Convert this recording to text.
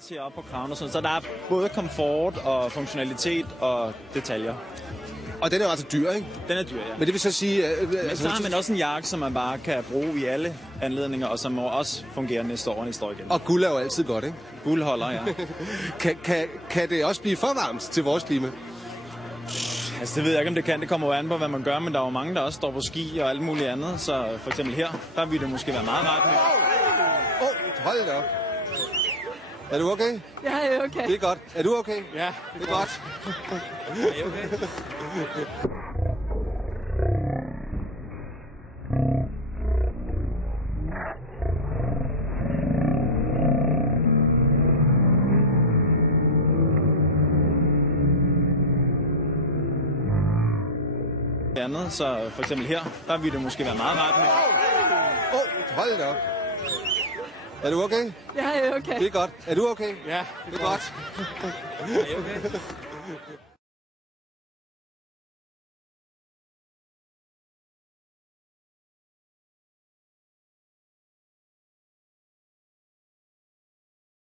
Ser op på kraven og sådan, så der er både komfort og funktionalitet og detaljer. Og den er jo altså dyr, ikke? Den er dyr, ja. Men det vil så sige... Men så har man også en jakke, som man bare kan bruge i alle anledninger, og som må også fungere næste år igen. Og guld er jo altid godt, ikke? Guld holder, ja. kan det også blive for varmt til vores klima? Altså, det ved jeg ikke, om det kan. Det kommer jo an på, hvad man gør, men der er jo mange, der også står på ski og alt muligt andet. Så for eksempel her, der vil det måske være meget rart med. Hold da op. Er du okay? Ja, jeg er okay. Det er godt. Er du okay? Ja, det er godt. Er I okay? Andet, så for eksempel her, der vil det måske være meget rart med. Hold da op. Er du okay? Ja, jeg er okay. Det er godt. Er du okay? Ja, det er godt. Er I okay?